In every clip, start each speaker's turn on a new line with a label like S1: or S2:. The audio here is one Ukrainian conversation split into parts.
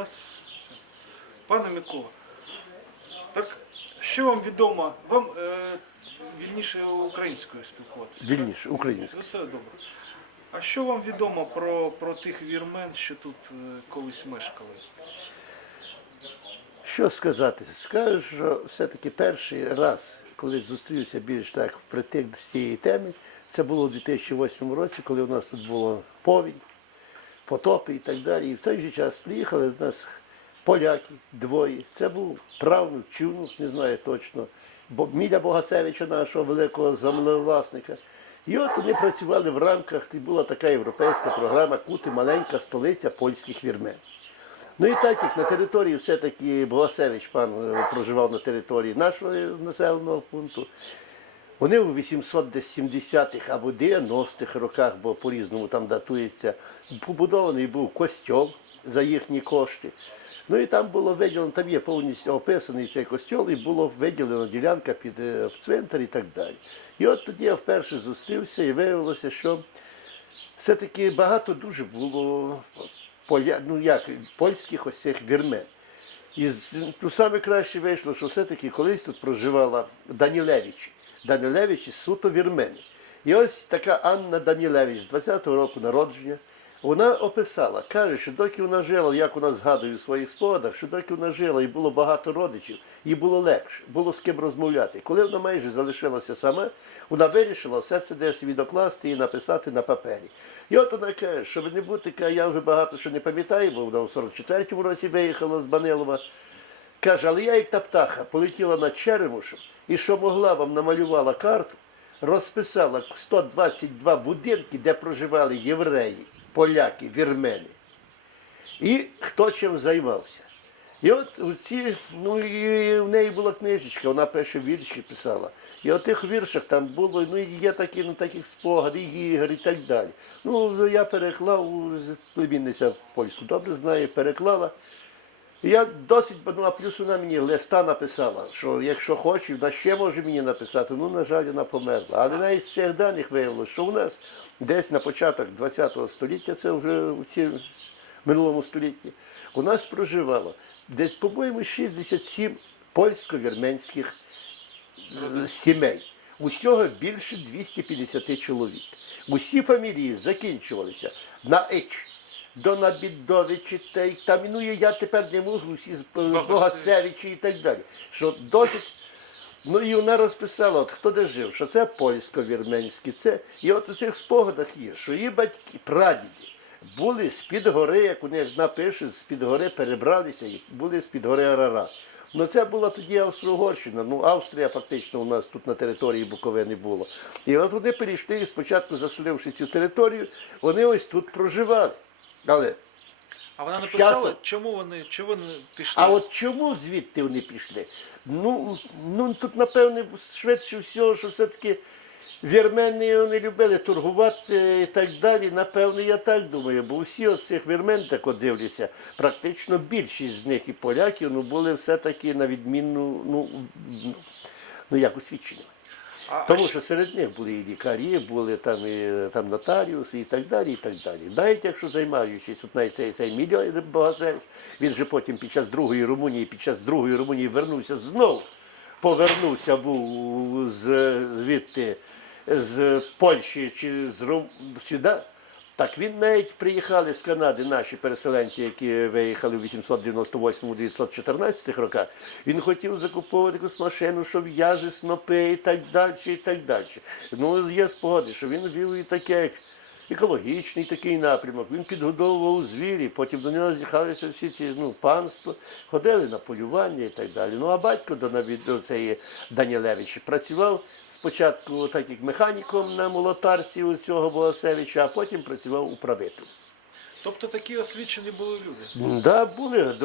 S1: Раз. Пане Микола, так що вам відомо? Вам е, вільніше українською спілкуватися?
S2: Вільніше, українською.
S1: Ну, це добре. А що вам відомо про, про тих вірмен, що тут е, колись мешкали?
S2: Що сказати? Скажу, що все-таки перший раз, коли зустрівся більш так впритик з цієї теми, це було у 2008 році, коли у нас тут було повінь, потопи і так далі. І в той же час приїхали до нас поляки двоє. Це був правнук, чунук, не знаю точно, бо Міля Богасевича, нашого великого землевласника. І от вони працювали в рамках, і була така європейська програма Кути маленька столиця польських вірмен. Ну і так як на території все-таки Богасевич пан е, проживав на території нашого населеного пункту, вони у 870-х або 90-х роках, бо по-різному там датується, побудований був костьол за їхні кошти. Ну і там було виділено, там є повністю описаний цей костьол, і було виділено ділянка під е, цвинтар і так далі. І от тоді я вперше зустрівся і виявилося, що все-таки багато дуже було поля, ну як, польських ось цих вірмен. І ну, саме вийшло, що все-таки колись тут проживала Данілевич. Данілевич суто вірмени. І ось така Анна Данілевич, 20-го року народження, вона описала, каже, що доки вона жила, як вона згадує у своїх спогадах, що доки вона жила і було багато родичів, їй було легше, було з ким розмовляти. Коли вона майже залишилася сама, вона вирішила все це десь відокласти і написати на папері. І от вона каже, щоб не бути, я вже багато що не пам'ятаю, бо вона у 44-му році виїхала з Банилова. Каже, але я як та птаха полетіла над Черемушем і що могла вам намалювала карту, розписала 122 будинки, де проживали євреї, поляки, вірмени. І хто чим займався. І от ці, ну і в неї була книжечка, вона перші вірші писала. І от тих віршах там було, ну є такі, ну таких спогади, ігор і так далі. Ну, я переклав племінниця польську, добре знає, переклала. Я досить, ну а плюс вона мені листа написала, що якщо хоче, вона ще може мені написати. Ну, на жаль, вона померла. Але навіть з цих даних виявилося, що у нас десь на початок ХХ століття, це вже у ці минулому столітті, у нас проживало десь, по-моєму, 67 польсько-вірменських е, сімей. Усього більше 250 чоловік. Усі фамілії закінчувалися на «ич». До Набідовичі, та ну, і я тепер не можу всі з Богасевичі і так далі. Що досить. Ну і вона розписала, от хто де жив, що це польсько-вірменське, це. І от у цих спогадах є, що її батьки, прадіди були з-під гори, як у них напише, з-під гори перебралися і були з-під гори Арарат. Ну це була тоді Австро-Угорщина. Ну, Австрія фактично у нас тут на території Буковини була. І от вони перейшли, і спочатку заселивши цю територію, вони ось тут проживали. Але
S1: А вона написала,
S2: часом-
S1: чому вони, чому вони пішли?
S2: а от чому звідти вони пішли? Ну, ну тут, напевне, швидше всього, що все-таки вірмени вони любили торгувати і так далі. Напевно, я так думаю, бо всі оцих вірмен, так от дивлюся, практично більшість з них і поляків ну, були все-таки на відмінну, ну, ну, ну як освічені.
S1: А-
S2: Тому що серед них були і лікарі, були там і там нотаріуси і так далі. і так далі. Навіть якщо займаючись, от навіть цей, цей Мільйон Богасевич, він же потім під час Другої Румунії, під час Другої Румунії вернувся знов, повернувся був звідти, з Польщі чи з Рум... сюди. Так він навіть приїхали з Канади наші переселенці, які виїхали в 898-914 роках. Він хотів закуповувати якусь машину, щоб в'яжи, снопи і так далі, і так далі. Ну, є спогади, що він вів і таке екологічний такий напрямок. Він підгодовував звірі, потім до нього з'їхалися всі ці ну, панства, ходили на полювання і так далі. Ну а батько до до цієї Данілевич працював спочатку так як механіком на молотарці у цього Богасевича, а потім працював управителем.
S1: Тобто такі освічені були люди.
S2: Ну, Да, були,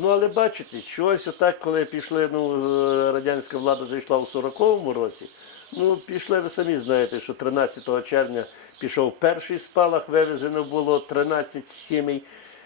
S2: ну, але бачите, щось отак, коли пішли, ну, е, радянська влада зайшла у 40-му році, ну, пішли, ви самі знаєте, що 13 червня пішов перший спалах, вивезено було 13 сімей,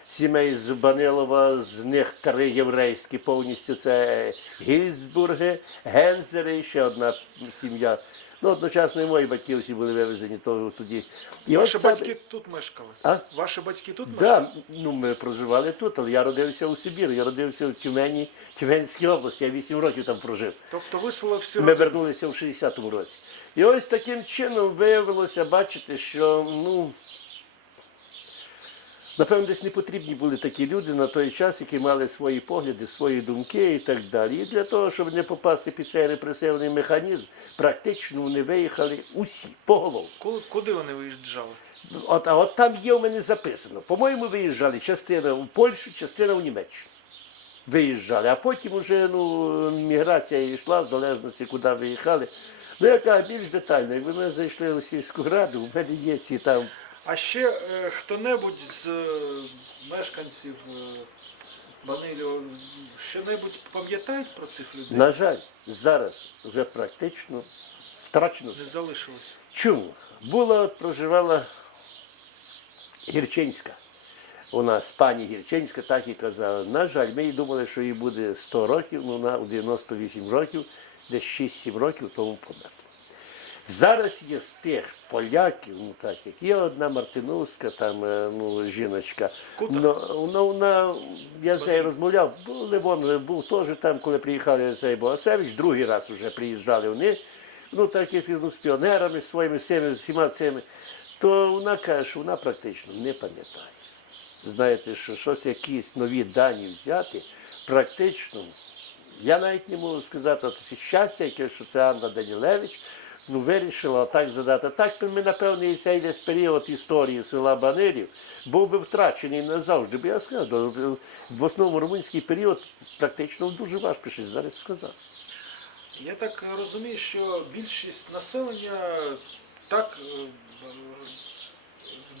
S2: сімей з Банилова, з них три єврейські повністю, це Гільсбурги, Гензери, ще одна сім'я. Ну, одночасно і мої батьки всі були вивезені то- тоді. І
S1: Ваші
S2: от
S1: батьки тут мешкали?
S2: А?
S1: Ваші батьки тут мешкали?
S2: Да, ну ми проживали тут, але я родився у Сибірі, я родився в Тюмені, Тюменській області, я 8 років там прожив.
S1: Тобто виселили всі
S2: Ми
S1: родину?
S2: вернулися в 60-му році. І ось таким чином виявилося, бачите, що ну. Напевно, десь не потрібні були такі люди на той час, які мали свої погляди, свої думки і так далі. І для того, щоб не попасти під цей репресивний механізм, практично вони виїхали усі поголовно.
S1: Коли, куди вони виїжджали?
S2: От, а от там є у мене записано. По-моєму, виїжджали частина у Польщу, частина в Німеччину. Виїжджали, а потім вже ну, міграція йшла, в залежності, куди виїхали. Ну, яка більш детально, якби ми зайшли у сільську раду, у мене є ці там.
S1: А ще е, хто-небудь з е, мешканців е, Банилів що-небудь пам'ятають про цих людей?
S2: На жаль, зараз вже практично втрачено
S1: Не
S2: все.
S1: залишилось.
S2: Чому? Була, от проживала Гірчинська. У нас пані Гірчинська так і казала. На жаль, ми їй думали, що їй буде 100 років, ну вона у 98 років, десь 6-7 років тому померла. Зараз є з тих поляків, ну так як є одна Мартиновська, там е, ну, жіночка. Ну, вона, я з нею розмовляв, Левон був теж там, коли приїхали цей Богасевич, другий раз вже приїжджали вони, ну так як ну, з піонерами, своїми з всіма цими, то вона каже, що вона практично не пам'ятає. Знаєте, що щось якісь нові дані взяти, практично я навіть не можу сказати, от щастя, яке, що це Анна Данілевич ну, вирішила так задати. Так ми, напевно, і цей десь період історії села Банилів був би втрачений назавжди. Бо я сказав, в основному румунський період практично дуже важко щось зараз сказати.
S1: Я так розумію, що більшість населення так е,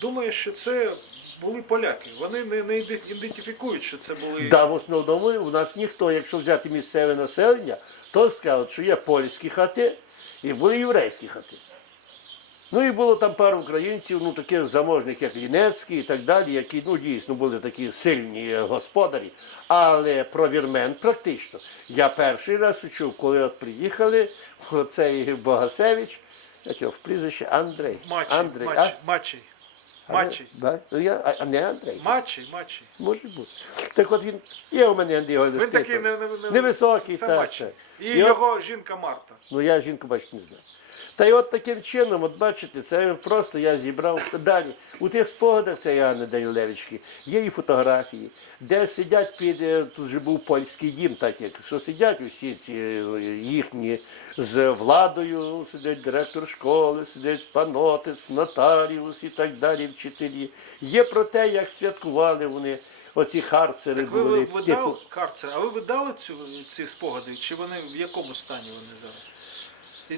S1: думає, що це були поляки. Вони не, не ідентифікують, що це були.
S2: Да, в основному у нас ніхто, якщо взяти місцеве населення, то скажуть, що є польські хати і були єврейські хати. Ну і було там пару українців, ну таких заможних, як Лінецький і так далі, які ну дійсно були такі сильні господарі. Але про вірмен практично. Я перший раз чув, коли от приїхали, цей Богасевич, як його в прізвище Андрей.
S1: Мачий,
S2: Андрей,
S1: Мачий.
S2: а?
S1: Мачий.
S2: Да? Ну, я, а, а не Андрей.
S1: Мачий, Мачий.
S2: Може бути. Так от він є у мене Андрій
S1: Він такий не, не, не,
S2: невисокий.
S1: Це
S2: так,
S1: Мачий.
S2: так.
S1: І, його жінка Марта.
S2: Ну я жінку бачу не знаю. Та й от таким чином, от бачите, це просто я зібрав далі. У тих спогадах цієї Анни Данілевички є і фотографії, де сидять під е, тут же був польський дім, так як що сидять усі ці е, їхні з владою, сидить директор школи, сидить панотець, нотаріус і так далі, вчителі. Є про те, як святкували вони. Оці харцери
S1: Так ви,
S2: були.
S1: ви
S2: типу,
S1: видали карцер, а ви видали цю, ці спогади? Чи вони в якому стані вони зараз?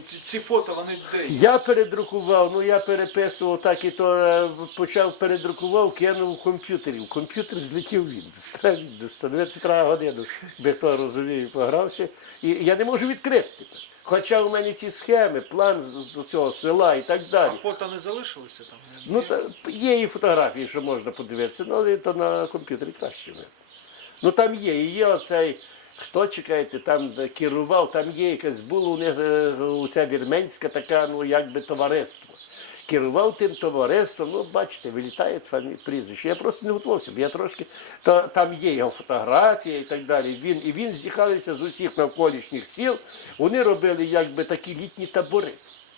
S1: Ці, ці фото вони де?
S2: Я передрукував, ну я переписував так і то е, почав передрукував, кинув в комп'ютері. В комп'ютер злетів він. Становиться треба годину, би хто розуміє, погрався. І я не можу відкрити. Хоча у мене ці схеми, план цього села і так далі.
S1: А фото не залишилося там?
S2: Ну, та, є і фотографії, що можна подивитися, ну, але то на комп'ютері краще. Ну там є, і є оцей, хто чекаєте, там керував, там є якась було у них уся вірменська така, ну якби товариство. Керував тим товариством, ну бачите, вилітає фамі- прізвище. Я просто не готувався, бо я трошки. То, там є його фотографія і так далі. Він, і він з'їхалися з усіх навколишніх сіл. Вони робили якби такі літні табори.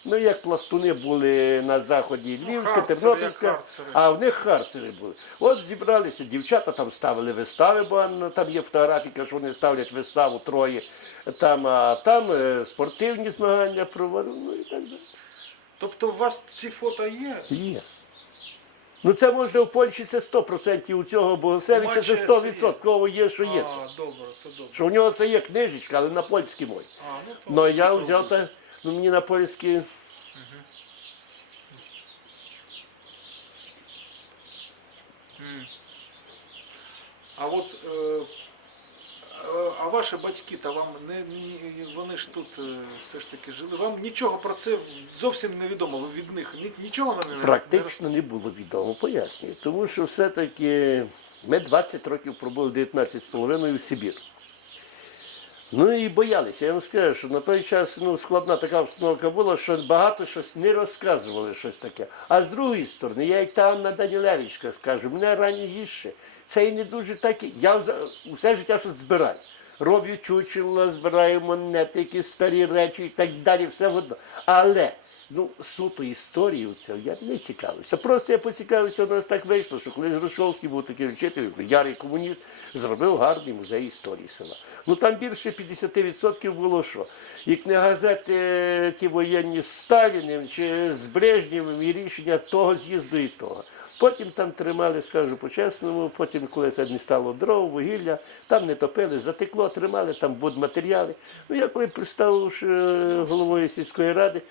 S2: Ну, як пластуни були на заході Львівська,
S1: харцери,
S2: Тернопільська, а в них харцери були. От зібралися, дівчата там ставили вистави, бо ну, там є фотографіка, що вони ставлять виставу троє. Там, а там е, спортивні змагання проводили, ну і так далі.
S1: Тобто у вас ці фото є?
S2: Є. Ну це можна в Польщі це 100% у цього Богосевича, це
S1: це
S2: 100% є, що є.
S1: А,
S2: це.
S1: добре, то добре.
S2: Що у нього це є книжечка, але на польській мові.
S1: А, ну, то,
S2: Ну я взяв та, ну мені на польській.
S1: А от е, а ваші батьки та вам не вони ж тут е, все ж таки жили. Вам нічого про це зовсім не відомо. Ви від них нічого вони не
S2: Практично не було відомо, пояснюю. Тому що все-таки ми 20 років пробули 19 з половиною в Сибір. Ну і боялися. Я вам скажу, що на той час ну, складна така обстановка була, що багато щось не розказували щось таке. А з другої сторони, я як там на Данілевичка скажу, мене раніше. Це і не дуже так. Я усе життя щось збираю. Роблю чучело, збираю монети, якісь старі речі і так далі, все одно. Але ну, суто історію цього я не цікавився. Просто я поцікавився, у нас так вийшло, що коли Грушовський був такий вчитель, ярий комуніст, зробив гарний музей історії села. Ну там більше 50% було що. І книгазети е, ті воєнні з Сталіним чи з Брежнєвим і рішення того з'їзду і того. Потім там тримали, скажу по-чесному, потім, коли це не стало дров, вугілля, там не топили, затекло, тримали, там будматеріали. Ну, я коли приставивши е, головою сільської ради,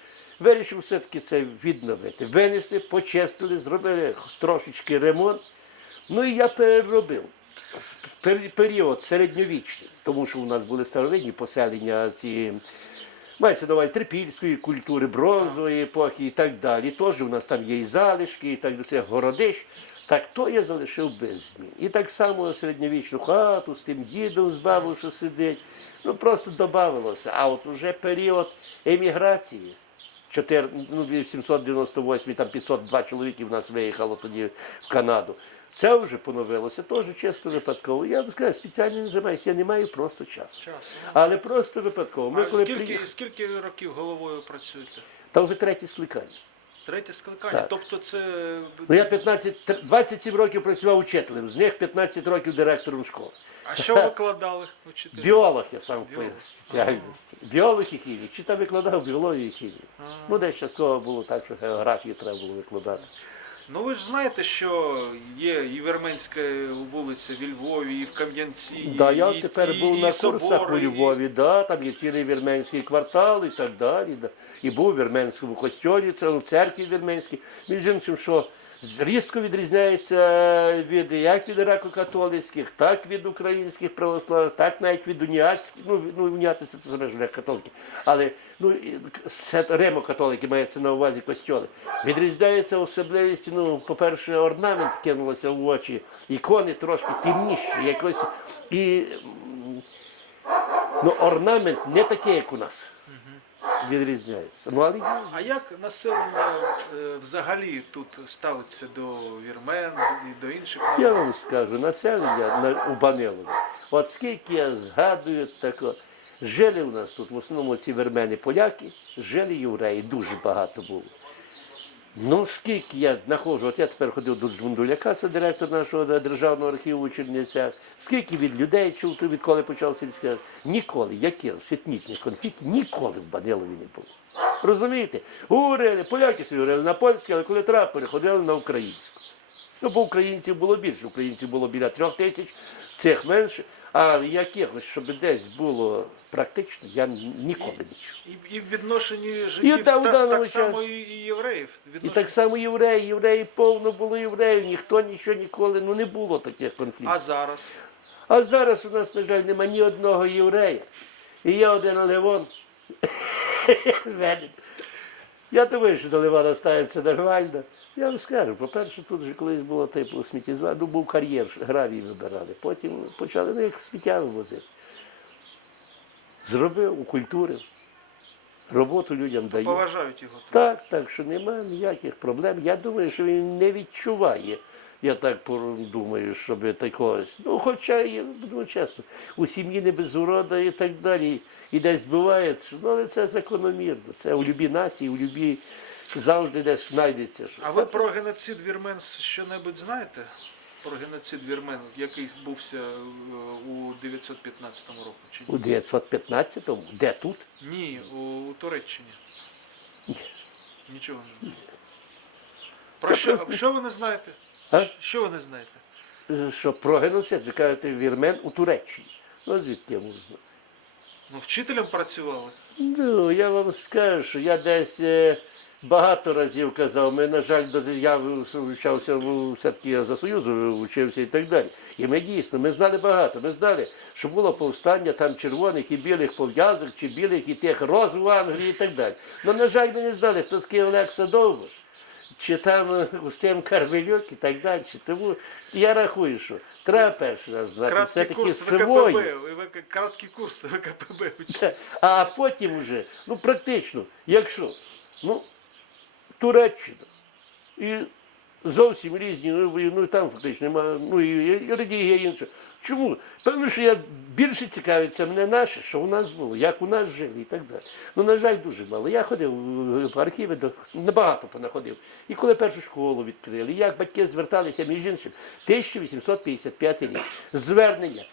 S2: вирішив все-таки це відновити. Винесли, почистили, зробили трошечки ремонт. Ну і я переробив. Період середньовічний, тому що у нас були старовинні поселення ці. Мається на увазі трипільської культури, бронзової епохи і так далі. Теж у нас там є і залишки, і так це городищ. Так то я залишив без змін. І так само середньовічну хату з тим дідом з бабою, сидить. Ну просто додавалося. А от уже період еміграції, 4, ну, 798, там 502 чоловіки в нас виїхало тоді в Канаду. Це вже поновилося, теж чисто випадково. Я сказав, спеціально не займаюся, я не маю просто часу.
S1: Часу, ну.
S2: Але просто випадково. Ми
S1: А
S2: коли
S1: скільки,
S2: приїхали,
S1: скільки років головою працюєте?
S2: там вже третє скликання.
S1: Третє скликання.
S2: Так.
S1: Тобто це
S2: Ну я 15, 27 років працював учителем, з них 15 років директором школи.
S1: а що викладали учителі?
S2: Біолог я сам по спеціальності. Біолог і хімік. Чи там викладав біологію і хімію. Ну, десь частково було так, що географію треба було викладати.
S1: Ну ви ж знаєте, що є і Верменська вулиця в Львові, і в Кам'янці,
S2: Да, я
S1: і,
S2: тепер був
S1: і
S2: на курсах
S1: собори,
S2: у
S1: і-
S2: Львові, да, там є цілий вірменський квартал і так далі. Да. І був у вірменському костьолі, це у церкві вірменській. Між іншим, що різко відрізняється від як від греко-католицьких, так від українських православних, так навіть від уніатських. Ну, ну уніати це ж греко-католики. Але ну, римо-католики мається на увазі костьоли. Відрізняється особливістю, ну, по-перше, орнамент кинулося в очі, ікони трошки темніші, якось. І ну, орнамент не такий, як у нас. Відрізняється. Ну, але.
S1: А як населення е, взагалі тут ставиться до вірмен і до інших
S2: Я вам скажу, населення на, у Банилові, от скільки я згадую, тако, жили у нас тут, в основному ці вірмени поляки, жили євреї, дуже багато було. Ну, скільки я знаходжу, от я тепер ходив до Джмундуляка, це директор нашого державного архіву у Чернівцях, скільки від людей чув, відколи почав сільське, ніколи, якихось етнічних конфліктів, ніколи в Банилові не було. Розумієте? Говорили, поляки собі говорили на польське, але коли треба, переходили на українську. Ну, бо українців було більше, українців було біля трьох тисяч, цих менше, а якихось, щоб десь було практично, я ніколи не чув.
S1: І, і в відношенні жидів
S2: та в
S1: та, так само і, і євреїв.
S2: І так само євреї, євреї повно було євреїв, ніхто нічого ніколи, ну не було таких конфліктів.
S1: А зараз?
S2: А зараз у нас, на жаль, нема ні одного єврея. І є один Левон. Я думаю, що до Левона ставиться нормально. Я вам скажу, по-перше, тут же колись було типу сміттєзвалище, ну був кар'єр, гравій вибирали. Потім почали ну, як сміття вивозити. Зробив, укультурив, роботу людям дає.
S1: Поважають його.
S2: Так, так, що немає ніяких проблем. Я думаю, що він не відчуває. Я так думаю, щоб такого. Ну, хоча, я буду чесно, у сім'ї не без урода і так далі. І десь буває, ну, але це закономірно. Це у любій нації, у любій завжди десь знайдеться. щось.
S1: А ви про геноцид вірмен що-небудь знаєте? Про геноцид вірмен, який відбувся е, у 915 року? Чи ні?
S2: У 915-му, де тут?
S1: Ні, у, у Туреччині. Нічого не знаю. Про
S2: Я
S1: що,
S2: просто-
S1: що ви не знаєте?
S2: А?
S1: Що ви не знаєте?
S2: Що про геноцид, ви кажете, вірмен у Туреччині. Ну, звідки я можу знати?
S1: Ну, вчителем працювали.
S2: Ну, я вам скажу, що я десь е, багато разів казав, ми, на жаль, я вивчався все-таки за Союзу, вчився і так далі. І ми дійсно, ми знали багато. Ми знали, що було повстання там червоних і білих пов'язок, чи білих і тих роз в Англії і так далі. Ну, на жаль, ми не знали, хто такий Олекса Довбуш. чи там е, Устем Кармельок і так далі. Тому я рахую, що треба перший раз знати
S1: Краткий
S2: все-таки
S1: ВК краткий курс ВКПБ.
S2: А потім вже, ну практично, якщо, ну, Туреччина і зовсім різні, ну, і- ну там фактично немає, ну і, релігія інша. Чому? Певно, що я більше цікавиться мене наше, що у нас було, як у нас жили і так далі. Ну, на жаль, дуже мало. Я ходив в архіви, набагато понаходив. І коли першу школу відкрили, як батьки зверталися, між іншим, 1855 рік. Звернення.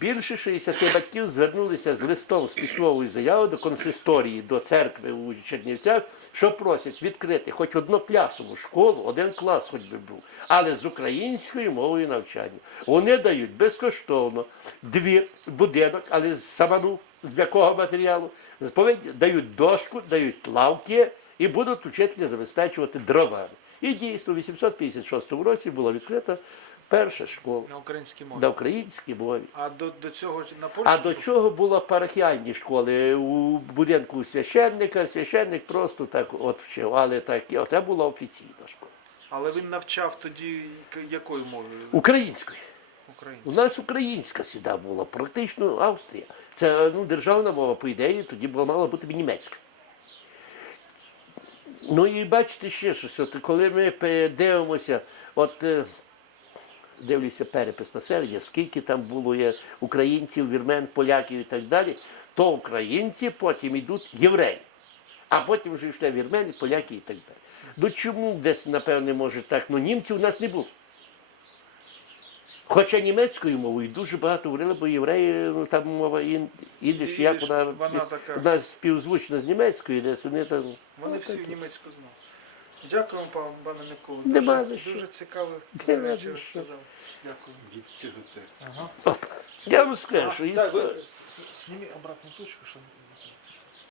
S2: Більше 60 батьків звернулися з листом з письмовою заявою до консисторії, до церкви у Чернівцях, що просять відкрити хоч однокласову школу, один клас хоч би був, але з українською мовою навчання. Вони дають безкоштовно двір, будинок, але з саману, з якого матеріалу, дають дошку, дають лавки і будуть учителя забезпечувати дровами. І дійсно, у 856 році була відкрита перша школа
S1: На українській мові.
S2: на українській мові.
S1: А до, до цього на польській?
S2: А до чого були парахіальні школи у будинку священника, священник просто так от вчив, але так, і оце була офіційна школа.
S1: Але він навчав тоді якою мовою?
S2: Українською. У нас українська сюди була, практично Австрія. Це ну, державна мова, по ідеї, тоді була мала бути німецька. Ну і бачите ще щось, от коли ми дивимося, от е, дивлюся перепис населення, скільки там було є українців, вірмен, поляків і так далі, то українці потім йдуть євреї, а потім вже йшли вірмени, поляки і так далі. Ну чому десь, напевне, може так, ну німців у нас не було. Хоча німецькою мовою дуже багато говорили, бо євреї, ну там мова ідиш, як вона,
S1: вона така.
S2: вона співзвучна з німецькою, десь вони там.
S1: Вони
S2: ну,
S1: всі німецьку знали. Дякую вам, пане Миколу.
S2: Нема
S1: Дуже,
S2: за що.
S1: дуже цікавий
S2: Нема
S1: речі
S2: за що.
S1: розказав. Дякую.
S3: Від всього серця.
S1: Ага.
S2: Я вам скажу, що
S1: А, так,
S2: історія-
S1: с- сними обратную точку, чтобы